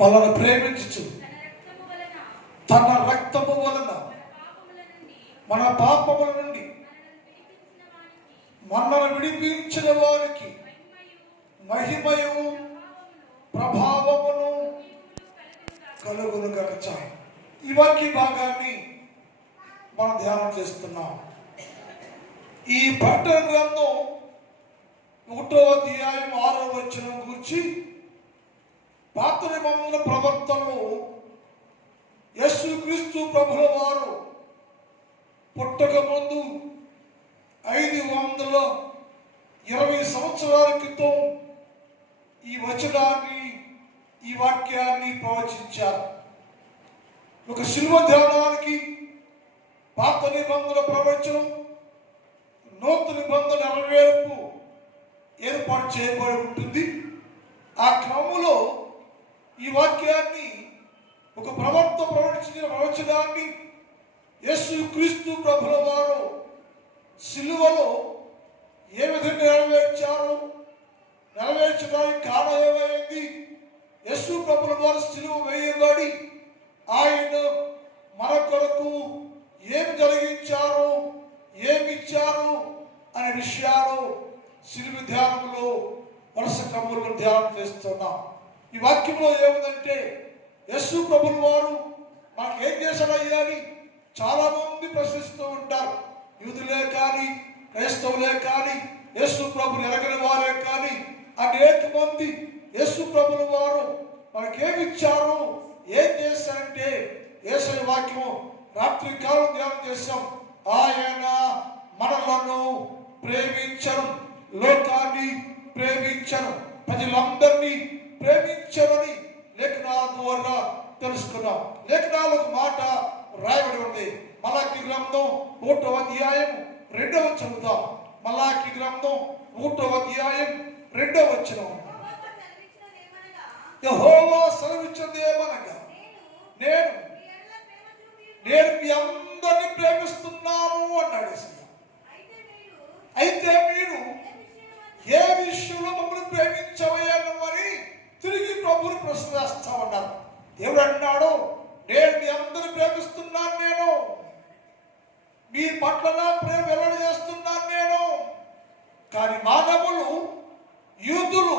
వాళ్ళను ప్రేమించు తన రక్తము వలన మన పాపముల నుండి మనల్ని విడిపించిన వారికి మహిమయు ప్రభావమును కలుగును గాక. ఈ వాక్య భాగాన్ని మనం ధ్యానం చేస్తున్నాం. ఈ ప్రకటన గ్రంథం 1వ అధ్యాయం 6వ వచనం గురించి పాత నిబంధన ప్రవర్తనలో యేసుక్రీస్తు ప్రభుల వారు పుట్టక ముందు 520 సంవత్సరాల క్రితం ఈ వచనాన్ని, ఈ వాక్యాన్ని ప్రవచించారు. ఒక శిలువ ధ్యానానికి పాత నిబంధన ప్రవచనం, నూతన నిబంధన నెరవేర్పు ఏర్పాటు చేయబడి ఉంటుంది. ఆ క్రమంలో ఈ వాక్యాన్ని, ఒక ప్రవక్త ప్రవచించిన ప్రవచనాన్ని యేసుక్రీస్తు ప్రభుల వారు సిలువలో ఏ విధంగా నెరవేర్చారు, నెరవేర్చడానికి కారణం ఏమైంది, యేసు ప్రభుల వారు సిలువ వేయబడి ఆయన మన కొరకు ఏం జరిగించారు, ఏమిచ్చారు అనే విషయాలు సిలువ ధ్యానంలో వరుస క్రమంలో ధ్యానం చేస్తున్నాం. ఈ వాక్యంలో ఏముందంటే, యేసు ప్రభుల వారు మనకు ఏం చేశాడయ్యా అని చాలా మంది ప్రశ్నిస్తూ ఉంటారు. యూదులే కానీ, క్రైస్తవులే కానీ, యేసు ప్రభుని ఎరగని వారే కానీ అనేక మంది యేసు ప్రభుల వారు మనకేమిచ్చారు, ఏం చేశారంటే, యేసయ్య వాక్యము రాత్రి కాలం ధ్యానం చేశాం. ఆయన మనలను ప్రేమించను, లోకాన్ని ప్రేమించను, ప్రజలందరినీ ప్రేమించనని లేఖనాల ద్వారా తెలుసుకున్నాం. లేఖనాలు ఒక మాట రాయబడి ఉంది. మలాకి గ్రంథం 1వ అధ్యాయం 2వ చదువుతాం. మలాకి గ్రంథం 1వ అధ్యాయం 2వ వచనం. యెహోవా సెలవిచ్చినది ఏమనగా, నేను మీ అందరినీ ప్రేమిస్తున్నాను అన్నాడు. అయితే మీరు ఏ విషయంలో మమ్మల్ని ప్రేమించవయ్యాను అని తిరిగి ప్రభుని ప్రశ్న వేస్తామన్నారు. దేవుడు అన్నాడు, నేను మీ అందరిని ప్రేమిస్తున్నాను, నేను మీ పట్ల నా ప్రేమ వెల్లడి చేస్తున్నాను నేను. కానీ మానవులు, యూదులు,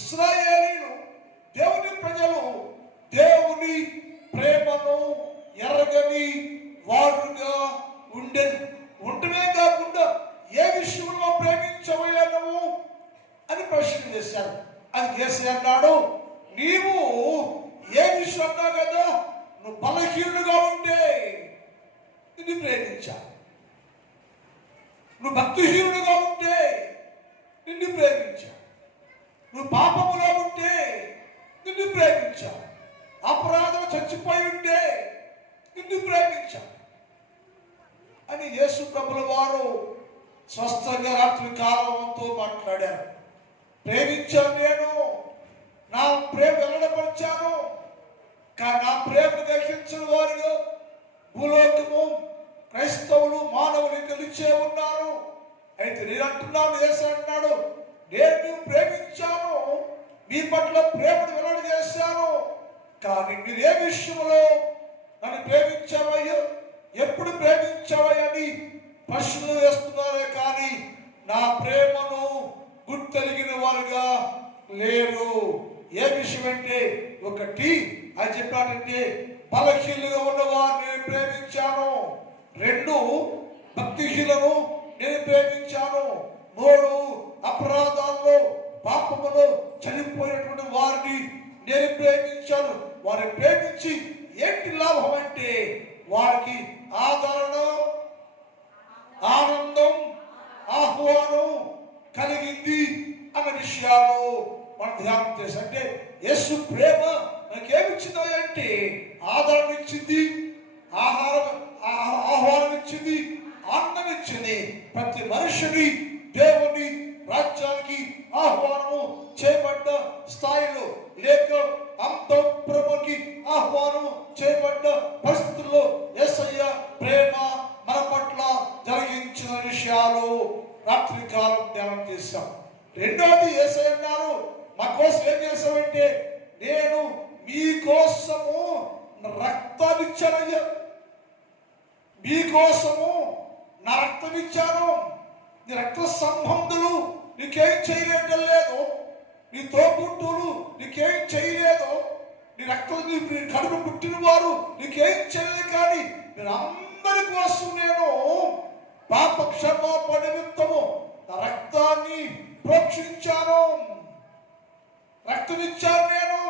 ఇశ్రాయేలీయులు, దేవుని ప్రజలు దేవుని ప్రేమను ఎరగని వారుగా ఉండమే కాకుండా ఏ విషయంలో ప్రేమించవయ్యాను అని ప్రశ్న చేశారు. అది చేసి అన్నాడు, నీవు ఏ విషయం అన్నావు కదా, నువ్వు బలహీనుడుగా ఉంటే నిన్ను ప్రేమించా, నువ్వు భక్తిహీనుడుగా ఉంటే నిన్ను ప్రేమించా, నువ్వు పాపములో ఉంటే నిన్ను ప్రేమించా, అపరాధం చచ్చిపోయి ఉంటే నిన్ను ప్రేమించా అని యేసు ప్రభుల వారు స్వస్థంగా రాత్రి కాలంతో మాట్లాడారు. ప్రేమించాను, నేను నా ప్రేమ వెల్లడపరిచాను. కానీ నా ప్రేమను గ్రహించిన వారు భూలోకము, క్రైస్తవులు, మానవులు గెలిచే ఉన్నారు. అయితే నేను అంటున్నాను, యేసు అంటున్నాడు, నేను ప్రేమించాను, మీ పట్ల ప్రేమను వెల్లడి చేశాను. కానీ మీరు ఏ విషయంలో నన్ను ప్రేమించావయ్యో, ఎప్పుడు ప్రేమించావని ప్రశ్నలు వేస్తున్నారే కానీ నా ప్రేమను గుర్తెరిగిన వారుగా లేరు. ఏ విషయం అంటే, ఒకటి అని చెప్పాడంటే బలహీనులుగా ఉన్నవారిని నేను ప్రేమించాను, 2 భక్తిహీనులను నేను ప్రేమించాను, 3 అపరాధాల్లో పాపములో చనిపోయినటువంటి వారిని నేను ప్రేమించాను. వారిని ప్రేమించి ఏంటి లాభం అంటే, వారికి ఆదరణ, ఆనందం, ఆహ్వానం కలిగింది అన్న విషయాలు మనం ధ్యానం చేసి, అంటే యేసు ప్రేమ మనకేమిచ్చిందో అంటే ఆదరణ ఇచ్చింది, ఆహ్వానం ఇచ్చింది, ఆనందం ఇచ్చింది. ప్రతి మనిషిని దేవుని రాజ్యానికి ఆహ్వానము చేయబడ్డ స్థాయిలో, లేక అంతఃపురముకి ఆహ్వానం చేయబడ్డ పరిస్థితుల్లో యేసయ్య ప్రేమ మన పట్ల జరిగించిన విషయాలు రాత్రి కాలం ధ్యానం చేశాం. రెండోది యేసయ్య అన్నారు, మా కోసం ఏం చేశామంటే, నేను మీకోసము రక్తాన్ని ఇచ్చానయ్యా, మీకోసము నా రక్తం ఇచ్చాను. నీ రక్త సంబంధులు నీకేం చేయలేటం లేదు, నీ తోబుట్టువులు నీకేం చేయలేదు, నీ రక్తం నీ కడుపు పుట్టిన వారు నీకేం చేయలేదు. కానీ నేను అందరి కోసం నేను పాప క్షమాపణ నిమిత్తము నా రక్తాన్ని ప్రోక్షించాను, రక్తం ఇచ్చాను, నేను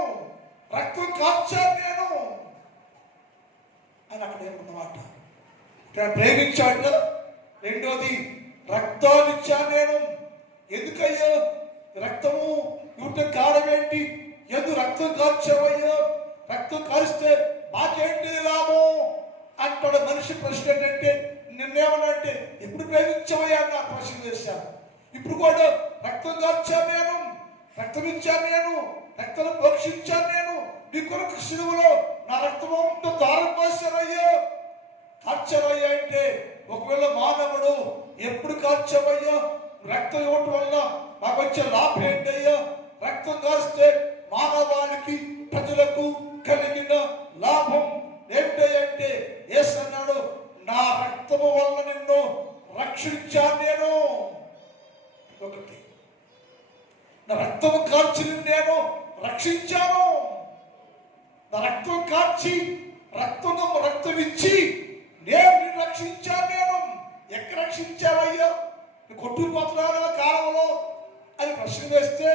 రక్తం కాల్చాను నేను అని అక్కడ ఏమన్నమాట. ఇక్కడ ప్రేమించాడు. రెండోది రక్తాన్ని ఇచ్చాను నేను. ఎందుకయ్యో రక్తము ఇవ్వటం కారణం ఏంటి? ఎందుకు రక్తం కాల్చావయ్యో? రక్తం కాల్స్తే మాకేంటి లాభం అంటాడు మనిషి. ప్రశ్న ఏంటంటే నిన్నేమనంటే ఎప్పుడు ప్రేమించావయ్యా అని నాకు ప్రశ్న చేశాను. ఇప్పుడు కూడా రక్తం కాల్చాను నేను, రక్తం ఇచ్చాను నేను, రక్తం ప్రోక్షించాను నేను. నీ కొరకు శిలువలో నా రక్తమంతా దారం పోసారయ్యా, కార్చవయ్యా అంటే ఒకవేళ మానవుడు ఎప్పుడు కార్చవయ్యా? రక్తం ఇవ్వటం వల్ల మాకు వచ్చే లాభం ఏంటయ్యా? రక్తం కాస్తే మానవానికి ప్రజలకు కలిగిన లాభం ఏంటంటే యేసు అన్నాడు, నా రక్తము వల్ల నిన్ను రక్షించాను నేను. ఒకటి, నా రక్తము కార్చి నేను రక్షించాను. నా రక్తం కార్చి రక్తం ఇచ్చి నేను నిన్ను రక్షించాను నేను. ఎక్కడ రక్షించావయ్యా? కొట్టుకుపోతున్నారా కాలంలో అని ప్రశ్న వేస్తే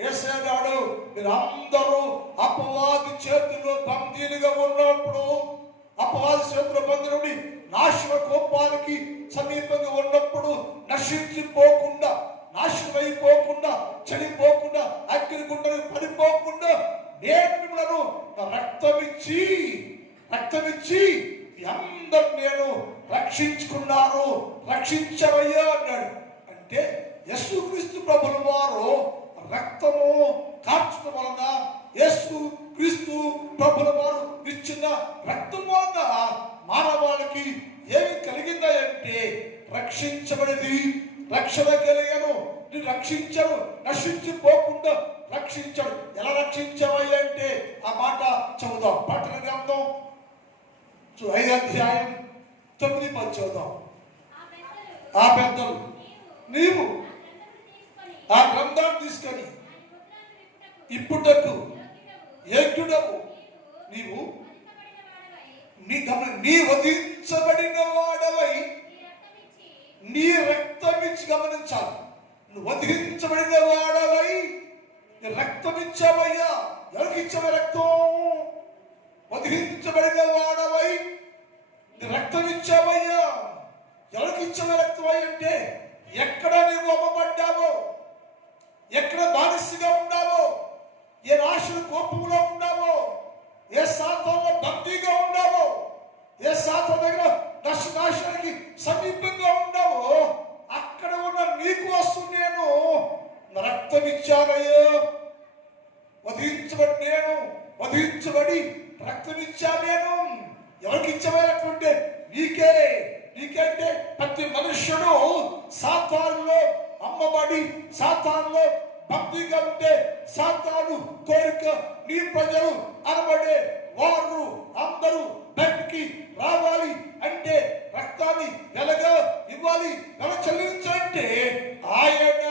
యేసయ్యన్నాడు, మీరు అందరూ అపవాది చేతుల్లో బందీలుగా ఉన్నప్పుడు, అపవాది చేతుల బందీ నుండి నాశన కోపానికి సమీపంగా ఉన్నప్పుడు నశించిపోకుండా, నాశనం అయిపోకుండా, చనిపోకుండా, అగ్నిగుండకు పడిపోకుండా నేను మిమ్మల్ని రక్తం ఇచ్చి అందరూ నేను రక్షించుకున్నాను, రక్షించవయ్యా అన్నాడు. అంటే యేసుక్రీస్తు ప్రభుల వారు రక్తము కార్చడం వలన, యేసు క్రీస్తు ప్రభుల వారు ఇచ్చిన రక్తం వలన మానవాళికి ఏమి కలిగిందంటే రక్షించబడింది, రక్షణ కలిగాను. నేను రక్షించను, నశించిపోకుండా రక్షించడు. ఎలా రక్షించవయ్యా అంటే ఆ మాట చదువుదాం. పట్టణ గ్రంథం 5వ అధ్యాయం 9 చదువుదాం. ఆ పెద్దలు నీవు ఆ గ్రంథాన్ని తీసుకొని ఇప్పుటకు యోగ్యుడవు, నీవు నీ వధించబడిన వాడవై నీ రక్తమిచ్చి, గమనించాలి, నువ్వు వధించబడిన వాడవై రక్తమిచ్చావయ్యా. ఎవరికి ఇచ్చావ రక్తం? వధించబడిన వాడవై రక్తమిచ్చావయ్యా. ఎవరికి ఇచ్చావ రక్తం అంటే ఎక్కడ నీవు అమ్మబడ్డావో, ఎక్కడ బానిసగా ఉన్నావో, ఏ నాశన కోపంలో ఉన్నావో, ఏ సాతాను బందీగా ఉన్నావో, ఏ సాతాను దగ్గర నాశనానికి సమీపంగా ఉన్నావో, అక్కడ ఉన్న నీకు వస్తూ నేను రక్తం ఇచ్చానయ్యో. వధించబడి రక్తం ఇచ్చాను నేను. ఎవరికి ఇచ్చామంటే నీకంటే ప్రతి మనుష్యుడు సాతానులో అమ్మబడి, సాతానులో బందీగా ఉంటే, సాతాను కోరిక నీ ప్రజలు అనబడే వారు అందరూ బయటికి రావాలి అంటే రక్తాన్ని వెలగా ఇవ్వాలి, వెల చెల్లించాలంటే ఆయన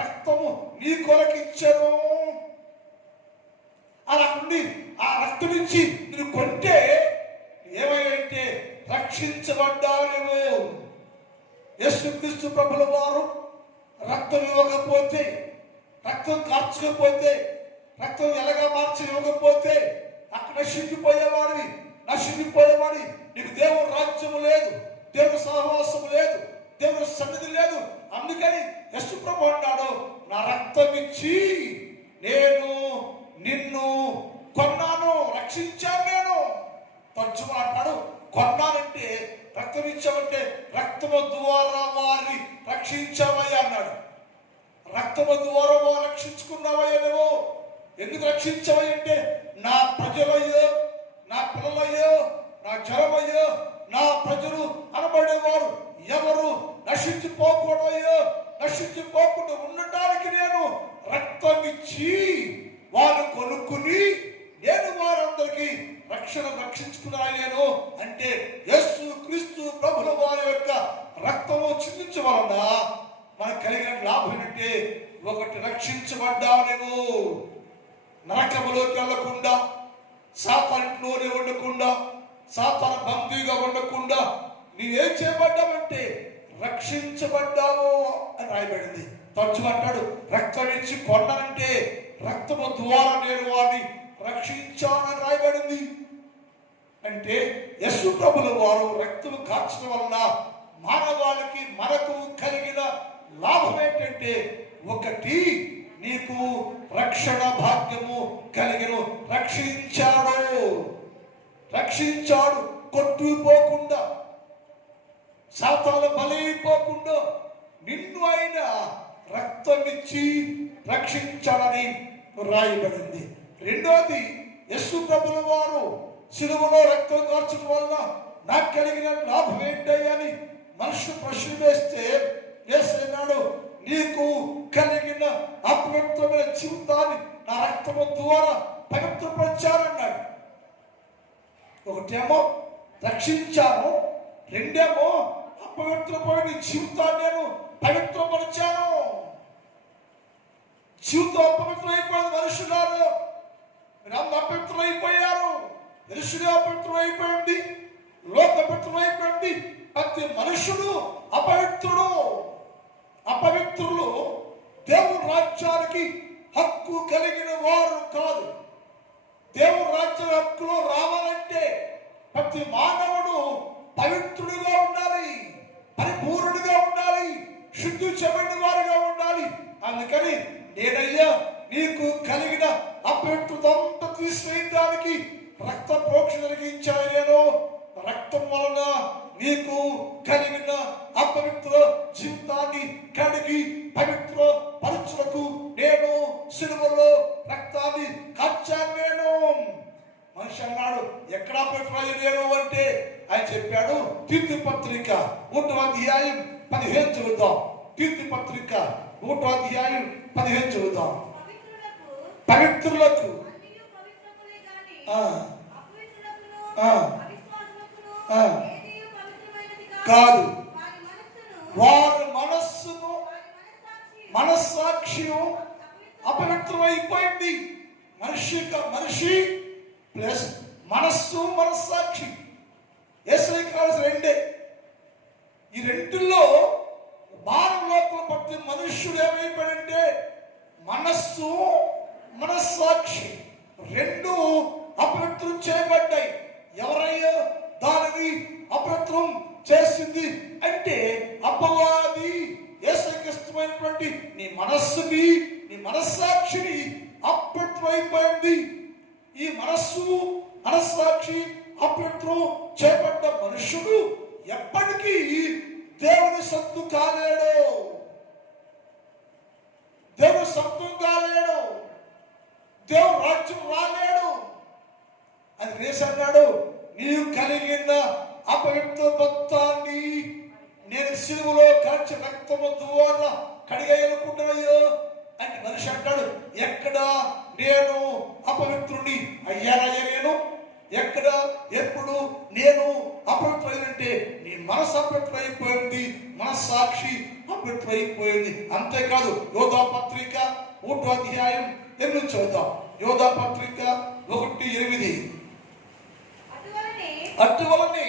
రక్తము నీ కొరకు ఇచ్చాను. అలా నుండి ఆ రక్తం నుంచి నువ్వు కొంటే ఏమైతే రక్షించబడ్డారేమో. యేసుక్రీస్తు ప్రభుల వారు రక్తం ఇవ్వకపోతే, రక్తం కార్చకపోతే, రక్తం ఎలాగా మార్చి ఇవ్వకపోతే అక్కడ నశించిపోయేవాడి నీకు దేవుని రాజ్యము లేదు, దేవుని సహవాసము లేదు, దేవుని సన్నిధి లేదు. అందుకని యేసు ప్రభు అన్నాడు, నా రక్తం ఇచ్చి నేను నిన్ను కొన్నాను, రక్షించాను నేను. తరచుగా అంటాడు, కొన్నానంటే రక్తం ఇచ్చామంటే రక్తము ద్వారా వారిని రక్షించావయ్యా అన్నాడు. రక్తము ద్వారా వారు రక్షించుకున్నావయ్యా నువ్వు. ఎందుకు రక్షించావయ్యంటే నా ప్రజలయ్యో, నా పిల్లలయ్యో, నా జనమయ్యో, నా ప్రజలు అనబడేవారు ఎవరు నశించిపోకూడదయ్యో, నశించిపోకుండా ఉండటానికి నేను రక్తం ఇచ్చి వారు కొనుక్కుని నేను మనందరికీ రక్షించుకున్నాను అంటే యేసు క్రీస్తు ప్రభుల వారి యొక్క రక్తము చిందించవలన మనకు కలిగిన లాభం ఏంటంటే, ఒకటి రక్షించబడ్డావు నువ్వు, నరకములోకి వెళ్లకుండా, సాతానులోనే ఉండకుండా, సాతాను బందీగా ఉండకుండా నీవేం చేయబడ్డావంటే రక్షించబడ్డావు అని రాయబడింది. తరచు అంటాడు, రక్తం ఇచ్చి కొన్నానంటే రక్తము ద్వారా నేను వారిని రక్షించానని రాయబడింది. అంటే యేసు ప్రభుల వారు రక్తము కార్చడం వలన మానవాళికి మనకు కలిగిన లాభం ఏంటంటే, ఒకటి నీకు రక్షణ భాగ్యము కలిగిన రక్షించాడు కొట్టుపోకుండా, సాతాను బలైపోకుండా నిన్ను ఆయన రక్తమిచ్చి రక్షించాడని రాయబడింది. రెండోది, యేసు ప్రభుల వారు శిలువలో రక్తం కార్చడం వలన నాకు కలిగిన లాభం ఏంటని మనుషులు ప్రశ్న వేస్తే యేసయ్యన్నాడు, నీకు కలిగిన అపవిత్రమైన జీవితాన్ని నా రక్తము ద్వారా పవిత్రపరిచానన్నాడు. ఒకటేమో రక్షించాను, రెండేమో అపవిత్రమైన జీవితాన్ని నేను పవిత్రపరిచాను. జీవితం అపవిత్రమైపోయింది. మనుషులారు మీరు అందరూ అపవిత్రమైపోయారు. మనుషులు అపవిత్రమైపోయింది, లోక అపవిత్రమైపోయింది. ప్రతి మనుషుడు అపవిత్రులు దేవుని రాజ్యానికి హక్కు కలిగిన వారు కాదు. దేవుని రాజ్య హక్కులో రావాలంటే ప్రతి మానవుడు పవిత్రుడిగా ఉండాలి, పరిపూర్ణుడిగా ఉండాలి, శుద్ధి చెబడిన వారుగా ఉండాలి. అందుకని నేనయ్యా నీకు కలిగిన అపవిత్రతంతా తీసివేయడానికి రక్త ప్రోక్ష జరిగించాను. నేను రక్తం వలన నీకు కలిగిన అపవిత్ర జీవితాన్ని కడిగి పవిత్ర పరచులకు నేను సిలువలో రక్తాన్ని కార్చాను. నేను మనిషి అన్నాడు, ఎక్కడ పవిత్రయ్యాను అంటే ఆయన చెప్పాడు, తీర్పు పత్రిక 1వ అధ్యాయం 15 చదువుతాం. తీర్పు పత్రిక 1వ అధ్యాయం 15 చదువుతాం. పవిత్రులకు కాదు, వారి మనస్సాక్షిను అపవిత్రమైపోయింది. మనిషి ప్లస్ మనస్సాక్షి యేసయ్య కావాల్సిన రెండే. ఈ రెండుల్లో మానవులకు ప్రతి మనుష్యుడు ఏమైపోయాడంటే మనస్సాక్షి రెండు అపవిత్రం చేయబడ్డాయి. ఎవరయ్యా దానిని అపవిత్రం చేసింది అంటే అపవాది. యేసయ్యకి ఇష్టమైనటువంటి నీ మనస్సాక్షిని అపవిత్రమైపోయింది. ఈ మనస్సాక్షి అపవిత్రం చేయబడ్డ మనుషుడు ఎప్పటికీ దేవుని సొత్తు కాలేడు, దేవుని సొంతం కాలేడు, దేవుడు రాజ్యం రాలేడు. అది రేసు అన్నాడు, నీవు కలిగిన అపవిత్ర మొత్తాన్ని నేను సిలువలో కాల్చి రక్తము ద్వారా కడిగేయాలనుకుంటున్నాయో అంటే మనిషి అంటాడు, ఎక్కడ నేను అపవిత్రుని అయ్యానయ్యా? నేను ఎక్కడ ఎప్పుడు నేను అపవిత్రుడంటే నీ మనసు అపవిత్రైపోయింది, మనస్సాక్షి అపవిత్రైపోయింది. అంతేకాదు యోధా పత్రిక 1వ అధ్యాయం 8 చదువుతాం. యోధా పత్రిక 1:8 అటువలనే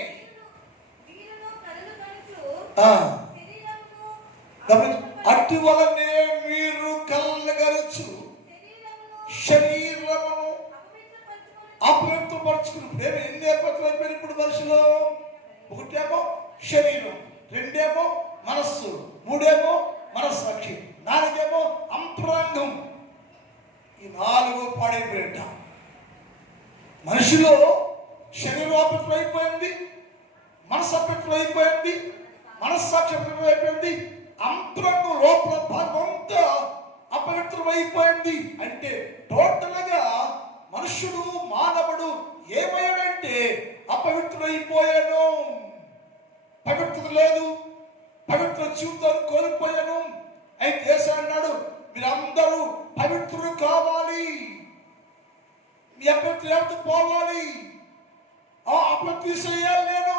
అటువలనే మీరు కళ్ళగరచు శరీరమును అపవిత్రపరచుకుని ఎన్ని అపవిత్రమైపోయిన ఇప్పుడు మనుషులు? ఒకటేమో శరీరం, రెండేమో మనస్సు, మూడేమో మనస్సాక్షి, నాలుగేమో అంతరంగం. ఈ 4 పాడైపోయింట. మనిషిలో శరీరం అపవిత్రమైపోయింది, మనస్సు అపవిత్రమైపోయింది, మనస్సాక్షి అపవిత్రమైపోయింది, అంతరంగం లోపల భాగంతా అపవిత్రమైపోయింది. అంటే టోటల్ గా మనుషుడు మానవుడు ఏమయ్యాడంటే అపవిత్రమైపోయాను. పవిత్రత లేదు, పవిత్ర జీవితాన్ని కోల్పోయాను. అయితే అన్నాడు, మీరందరూ పవిత్రులు కావాలి. నీ అపవిత్రత పోవాలి, ఆ అపవిత్ర తీసేయాలి నేను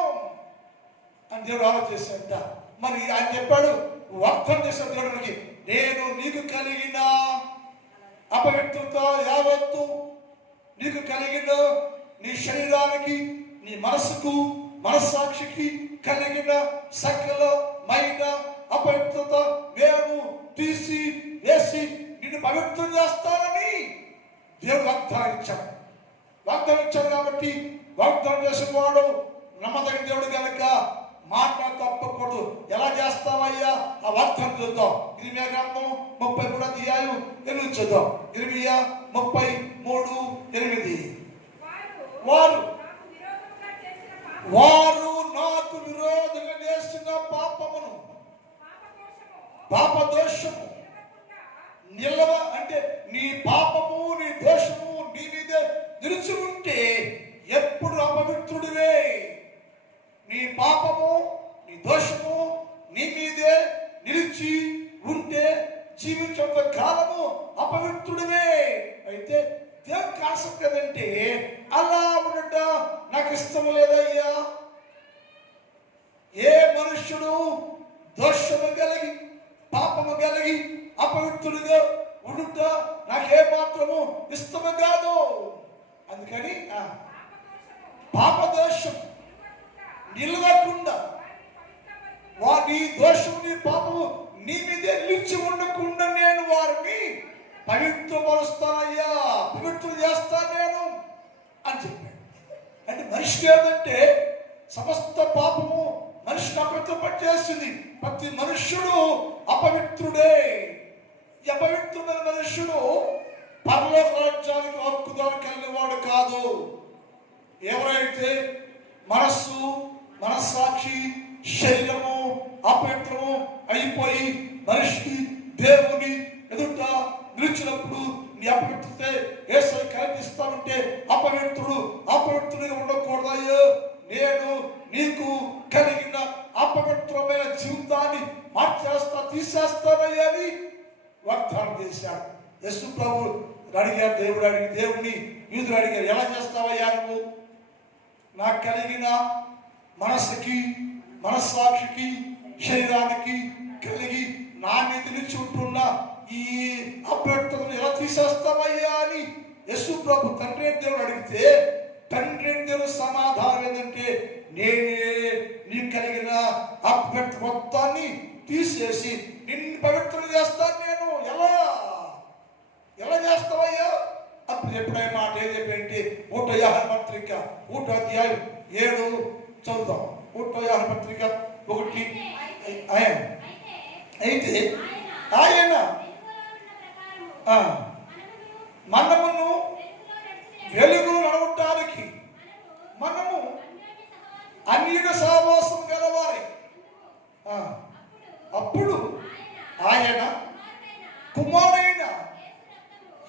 అని దేవుడు ఆలోచిస్తాంట. మరి ఆయన చెప్పాడు, వాగ్దానం చేసిన దేవుడికి, నేను నీకు కలిగిన అపవిత్రత యావత్తు, నీకు కలిగిన నీ శరీరానికి, నీ మనసుకు, మనస్సాక్షికి కలిగిన సకలమైన అపవిత్రత నేను తీసి వేసి నిన్ను పవిత్రం చేస్తానని దేవుడు వాగ్దానం ఇచ్చాడు. వాగ్దానం ఇచ్చాడు కాబట్టి వాగ్దానం చేసిన వాడు నమ్మదగిన దేవుడు కనుక మాట తప్పకూడదు. ఎలా చేస్తావయ్యా? ఆ వాగ్దానం చూద్దాం. ఇర్మియా గ్రంథం 33వ అధ్యాయం 8 చూద్దాం. ఇర్మియా 33:8. వారు నాకు విరోధంగా చేసిన పాపమును, పాపదోషము నిలవ, అంటే నీ పాపము నీ దోషము నీ మీదే నిలిచి ఉంటే ఎప్పుడు అపవిత్రుడివే. నీ పాపము నీ దోషము నీ మీదే నిలిచి ఉంటే జీవించేంత కాలము అపవిత్రుడివే. అయితే దేవుని కాన్సెప్ట్ ఏదంటే, అలా ఉండట నాకు ఇష్టం లేదయ్యా. ఏ మనుష్యుడు దోషము కలిగి పాపము కలిగి అపవిత్రుడిగా ఉండుట నాకే మాత్రము ఇష్టము కాదు. అందుకని పాపదోషం నిలవకుండా, నీ దోషము నీ పాపము నీ మీదే నిలిచి ఉండకుండా నేను వారిని పవిత్రపరుస్తానయ్యా, పవిత్రం చేస్తాను నేను అని చెప్పాడు. అంటే మనిషికి ఏదంటే సమస్త పాపము మనిషిని అపవిత్రపరిచేస్తుంది. ప్రతి మనుష్యుడు అపవిత్రుడే. ఈ అపవిత్రుడైన మనుష్యుడు పరలోక రాజ్యానికి హక్కుదారు కలిగినవాడు కాదు. ఎవరైతే మనస్సు, మనస్సాక్షి, శరీరము అపవిత్రము అయిపోయి మనిషి దేవుని ఎదుట నిలిచినప్పుడు నీ అపవిత్రత యేసయ్య కనిపిస్తానంటే అపవిత్రుడిగా ఉండకూడదయ్యో. నేను నీకు కలిగిన అపవిత్రమైన జీవితాన్ని మార్చేస్తా, తీసేస్తానయ్యా అని వాగ్దానం చేశాడు. యేసు ప్రభు అడిగారు, దేవుడిని యూదులు అడిగారు, ఎలా చేస్తావయ్యా నువ్వు? నాకు కలిగిన మనస్సుకి, మనస్సాక్షికి, శరీరానికి కలిగి నా మీద నిలిచి ఉంటున్న ఈ అపవిత్రతను ఎలా తీసేస్తావయ్యా అని యేసు ప్రభు తండ్రి దేవుడు అడిగితే, తండ్రి దేవుడు సమాధానం ఏంటంటే, నేనే నీకు కలిగిన అపవిత్ర మొత్తాన్ని తీసేసి నిన్ను పవిత్రం చేస్తాను నేను. ఎలా చేస్తావయ్యా? అప్పుడు ఎప్పుడైనా మాట ఏం చెప్పంటే, 1 యోహాను పత్రిక 1వ అధ్యాయం 7 చదువుతాం. 1 యోహాను పత్రిక 1. అయితే ఆయన మనమును వెలుగులో నడవటానికి మనము అన్యుల సహవాసం గలవారే. అప్పుడు ఆయన కుమారుడైన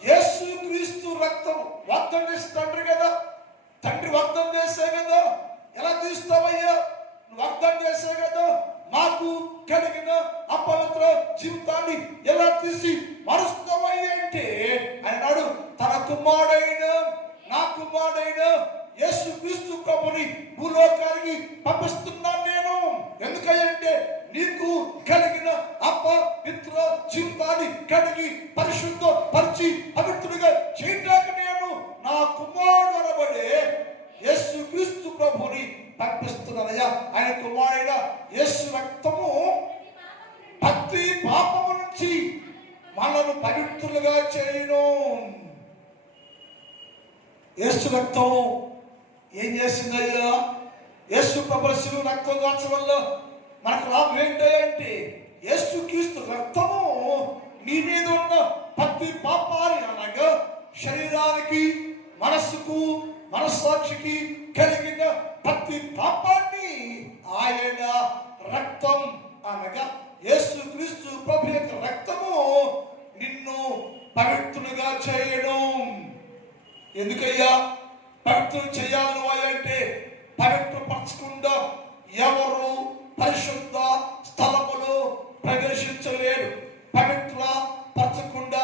యేసు క్రీస్తు రక్తం వాగ్దానం చేసి తండ్రి వాగ్దానం చేసే కదా. ఎలా తీస్తావయ్యా? నువ్వు వాగ్దానం చేసే కదా మాకు కలిగిన అపవిత్ర జీవితాన్ని ఎలా తీసి మారుస్తావయ్యా అంటే, అన్నాడు తన కుమారుడైన నా కుమారుడైన యేసు క్రీస్తు ప్రభుని భూలోకానికి పంపిస్తున్నాను నేను. ఎందుకంటే నీకు కలిగిన అపవిత్ర జీవితాన్ని కడిగి పరిశుద్ధ పరిచి పవిత్రుడిగా చేయడానికి నేను నా కుమారుడు అనబడే యేసు క్రీస్తు ప్రభుని పంపిస్తున్నానయ్యా. ఆయన కుమారుడైన యేసు రక్తము ప్రతి పాపము నుంచి మనను పవిత్రులుగా చేయను. యేసు రక్తము ఏం చేసిందయ్యా? యేసు ప్రభు శిలువ రక్తం కాచడం వల్ల మనకు లాభం ఏంటంటే, యేసు క్రీస్తు రక్తము నీ మీద ఉన్న ప్రతి పాపాన్ని, అనగా శరీరానికి, మనస్సుకు, మనస్సాక్షికి కలిగిన ప్రతి పాపాన్ని ఆయన రక్తం, అనగా యేసు క్రీస్తు ప్రభు యొక్క రక్తము నిన్ను పవిత్రులుగా చేయడం. ఎందుకయ్యా పవిత్రం చేయాలి అంటే, పవిత్రపరచకుండా ఎవరు పరిశుద్ధ స్థలములో ప్రవేశించలేరు. పవిత్ర పరచకుండా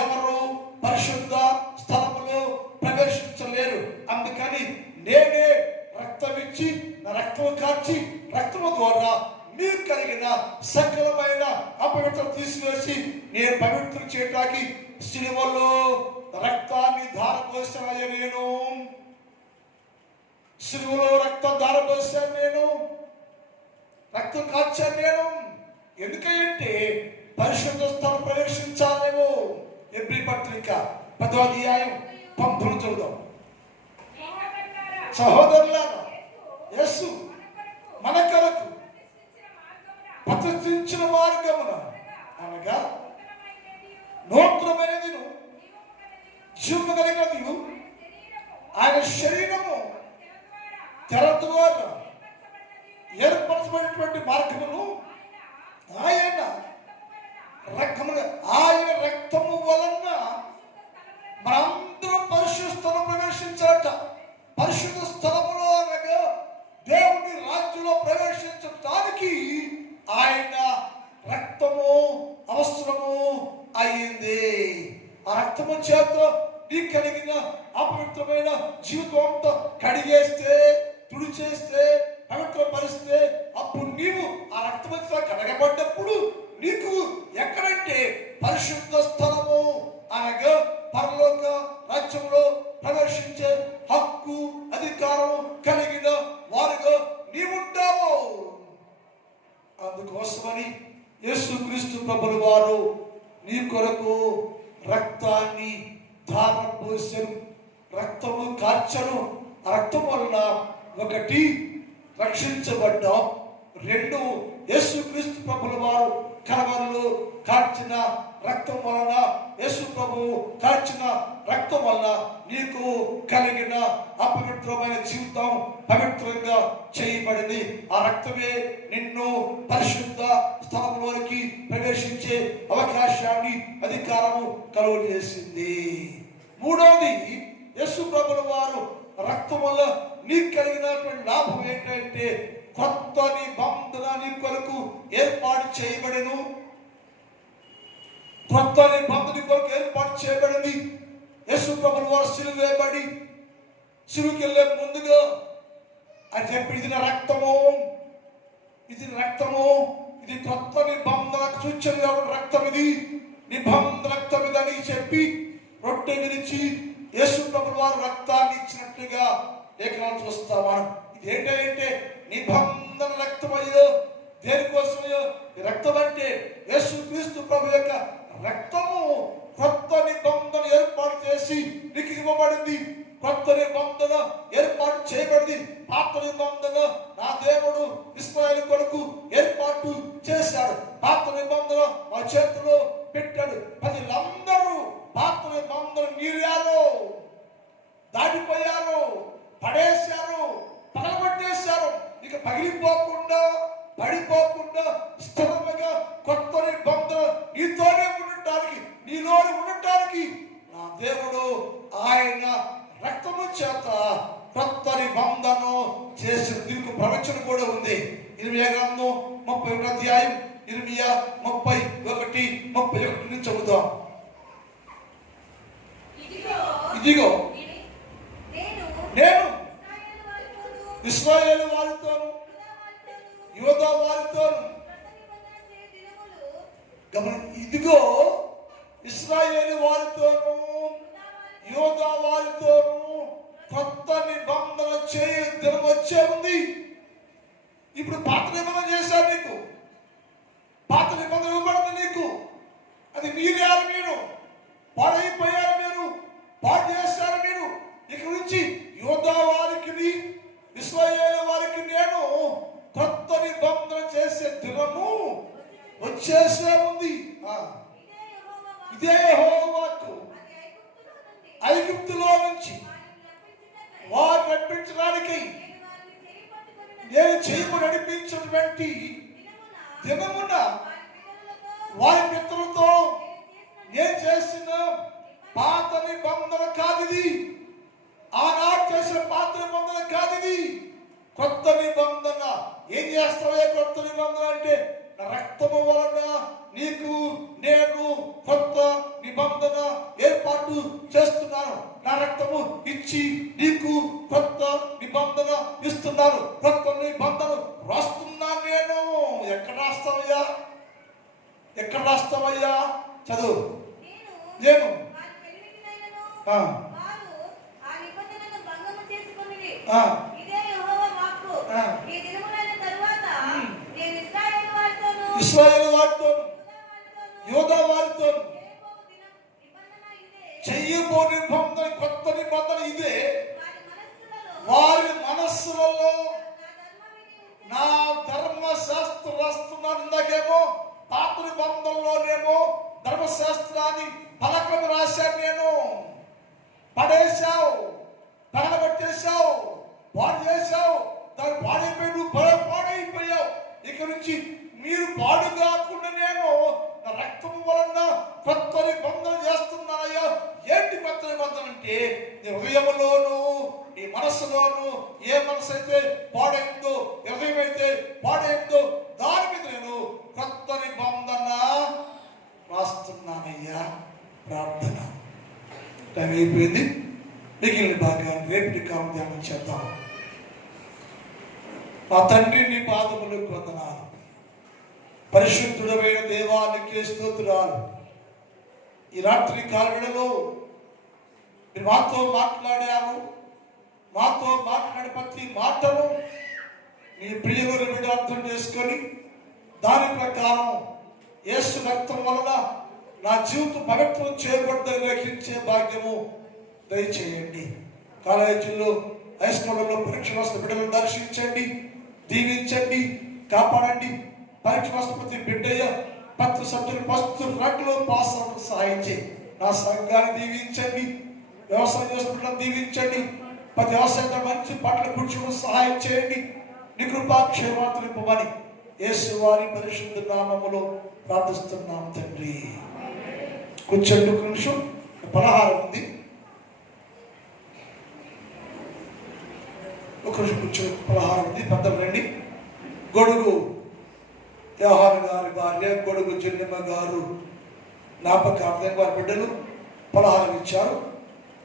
ఎవరు పరిశుద్ధ స్థలములో ప్రవేశించ ద్వారా మీకు కలిగిన సకలమైన అపవిత్రత తీసివేసి నేను పవిత్రం చేయడానికి సిలువలో రక్తాన్ని ధారపోసాను. నేను సిలువలో రక్తం ధారపోసాను, నేను రక్తం కాల్చాను. నేను ఎందుకంటే పరిశుద్ధ స్థలం ప్రవేశించాలేమో. ఎబ్రీ పత్రిక 10వ అధ్యాయం 19 చూద్దాం. సహోదరులారా, యేసు మన కొరకు ప్రతిష్ఠించిన మార్గమున అనగా నూతనమైనది జీవము కలిగినది ఆయన శరీరము తెర ద్వారా ఏర్పరచబడినటువంటి మార్గమును ఆయన రక్తము వలన మనందరం పరిశుద్ధ స్థలం ప్రవేశించాలట. పరిశుద్ధ స్థలములో అనగా దేవుని రాజ్యంలో ప్రవేశించడానికి ఆయన రక్తము అవసరము అయింది. ఆ రక్తము చేత నీకు కలిగిన అపవిత్రమైన జీవితం అంతా కడిగేస్తే, తుడిచేస్తే, పవిత్రపరిస్తే అప్పుడు నీవు ఆ రక్తమంతా కడగబడ్డప్పుడు నీకు ఎక్కడంటే పరిశుద్ధ స్థలము అనగా పరలోక రాజ్యంలో ప్రవేశించే హక్కు అధికారం కలిగిన వారుగా నీవుంటావు. అందుకోసమని యేసుక్రీస్తు ప్రభుల వారు నీ కొరకు రక్తాన్ని ధారపోసెను, రక్తము కార్చను. ఆ రక్తం వలన ఒకటి రక్షించబడ్డాం, రెండు యేసుక్రీస్తు ప్రభుల వారు కలవరలో కార్చిన రక్తం వలన, యేసు ప్రభువు కార్చిన రక్తం వలన నీకు కలిగిన అపవిత్రమైన జీవితం పవిత్రంగా చేయబడింది. ఆ రక్తమే నిన్ను పరిశుద్ధ స్థలంలోనికి ప్రవేశించే అవకాశాన్ని, అధికారము కలుగజేసింది. మూడవది, యేసు ప్రభుల వారు రక్తం వల్ల నీకు కలిగినటువంటి లాభం ఏంటంటే కొత్త నిబంధన నీ కొరకు ఏర్పాటు చేయబడెను. కొత్త నిబంధన కొరకు ఏర్పాటు చేయబడింది. యేసు ప్రభుల వారు సిలువ వేయబడి సిలువకి వెళ్ళే ముందుగా అని చెప్పి ఇది నా రక్తము, ఇది రక్తము, ఇది కొత్త నిబంధనకు సూచనగా ఉన్న రక్తం, ఇది నిబంధన రక్తం ఇది అని చెప్పి రొట్టె విరిచి యేసు ప్రభుల వారు రక్తాన్ని ఇచ్చినట్టుగా లేఖనాలు చూస్తామా. ఇది ఏంటంటే నిబంధన రక్తమయ్యో. దేనికోసమయ్యో ఈ రక్తం అంటే యేసుక్రీస్తు ప్రభు యొక్క రక్తము కొత్త నిబంధన ఏర్పాటు చేసి నీకు ఇవ్వబడింది. కొత్త నిబంధన ఏర్పాటు చేయబడింది. పాత నిబంధన నా దేవుడు ఇశ్రాయేలు కొరకు ఏర్పాటు చేశాడు. పాత నిబంధన మా చేతిలో పెట్టాడు. ప్రజలందరూ పాత నిబంధన మీరారు, దాటిపోయారు, పడేశారు, పగలగొట్టేశారు. ఇక పగిలిపోకుండా, పడిపోకుండా స్థిరంగా కొత్త నిబంధన నీతోనే ఉండటానికి, నీలోనే ఉండటానికి నా దేవుడు ఆయన రక్తము చేత కొత్త నిబంధన చేసిన. దీనికి ప్రవచనం కూడా ఉంది. 31 అధ్యాయం 31 నుంచి చదువుతాం. ఇదిగో నేను ఇశ్రాయేలు వారితోను యోధా వారితోను, ఇదిగో ఇశ్రాయేలు వారితోను యోధా వారితోను కొత్త నిబంధన చేయ దినం వచ్చే ఉంది. ఇప్పుడు పాత నిబంధన చేశారు నీకు, పాత నిబంధన ఇవ్వబడింది నీకు. అది మీరారు, మీరు పాడైపోయారు, మీరు పాడు చేశారు. మీరు ఇక నుంచి యోధా వారికి, ఇశ్రాయేలు వారికి నేను కొత్త నిబంధన చేసే దినము వచ్చేసే ఉంది. ఇదే యెహోవా వాక్కు. ఐగుప్తులో నుంచి వారు నడిపించడానికి నేను చేయము నడిపించినటువంటి దినమున వారి పితరులతో నేను చేసిన పాత నిబంధన కాదు ఇది. ఆనాడు చేసిన పాత నిబంధన కాదు ఇది, కొత్త నిబంధన. ఏం చేస్తావే కొత్త నిబంధన అంటే రక్తము వలన నీకు నేను కొత్త నిబంధన ఏర్పాటు చేస్తున్నాను. నా రక్తము ఇచ్చి నీకు కొత్త నిబంధన ఇస్తున్నాను. కొత్త నిబంధన రాస్తున్నాను. రాస్తావయ్యా? చదువు. నేను ఇశ్రాయేలు వారితో యూదా వారితో చెయ్యబో నిబంధన, కొత్త నిబంధన ఇదే. వారి మనస్సులలో నా ధర్మశాస్త్రం రాస్తున్నాను. ఇందాకేమో పాత నిబంధనలోనేమో ధర్మశాస్త్రాన్ని పలకం రాశాను. నేను పడేశావు, పగలగొట్టేశావు, పాడు చేశావు. దాన్ని పాడైపోయి నువ్వు పాడైపోయావు. ఇక నుంచి మీరు పాడు కాకుండా నేను నా రక్తం వలన కొత్త నిబంధన చేస్తున్నానయ్యా. ఏంటి కొత్త నిబంధన అంటే, నీ హృదయంలోను నీ మనస్సులోను ఏ మనసు అయితే పాడైందో, హృదయం అయితే పాడైందో దాని మీద నేను కొత్త నిబంధన రాస్తున్నానయ్యా. ప్రార్థన టైం అయిపోయింది. మిగిలిన భాగాన్ని రేపటి కాలం ధ్యానం చేద్దాం. నా తండ్రి, నీ పాదములకు వందనాలు. పరిశుద్ధుడమైన దేవానికి స్తోత్రాలు. ఈ రాత్రి కాలంలో మీరు మాతో మాట్లాడారు. మాతో మాట్లాడే ప్రతి మాటను మీ ప్రియులను మీరు అర్థం చేసుకొని దాని ప్రకారం యేసు రక్తం వలన నా జీవితం పవిత్రం చేయబడ్డని గ్రహించే భాగ్యము దయచేయండి. కాలేజీల్లో, హై స్కూళ్ళలో పరీక్ష వస్తున్న బిడ్డలను దర్శించండి, దీవించండి, కాపాడండి. పరీక్ష వస్తున్న ప్రతి బిడ్డయ్య పత్ర సభ్యులు ఫస్ట్ ర్యాంకులో పాస్ అవ్వడం సహాయం చేయి. నా సంఘాన్ని దీవించండి, వ్యవసాయం చేస్తున్న బిడ్డలను దీవించండి. ప్రతి వ్యవసాయంలో మంచి పంటలు కూర్చోవడం సహాయం చేయండి. నీ కృపాక్షేమాలు నింపమని యేసు వారి పరిశుద్ధ నామములో ప్రార్థిస్తున్నాం తండ్రి. కూర్చోండి. ఒక నిమిషం పలహారం ఉంది. ఒక నిమిషం కూర్చొని పలహారం ఉంది. పెద్దలు రండి. గొడుగు యోహాను గారి భార్య గొడుగు జన్యమ్మ గారు జ్ఞాపకార్థం వారి బిడ్డలు పలహారం ఇచ్చారు.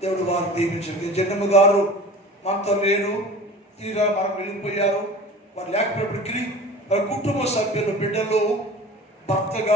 దేవుడు వారు దీవించారు. జన్యమ్మ గారు మనతో లేరు, తీరా మనం వెళ్ళిపోయారు. వారు లేకపోయినప్పటికీ వారి కుటుంబ సభ్యులు, బిడ్డలు, భర్తగా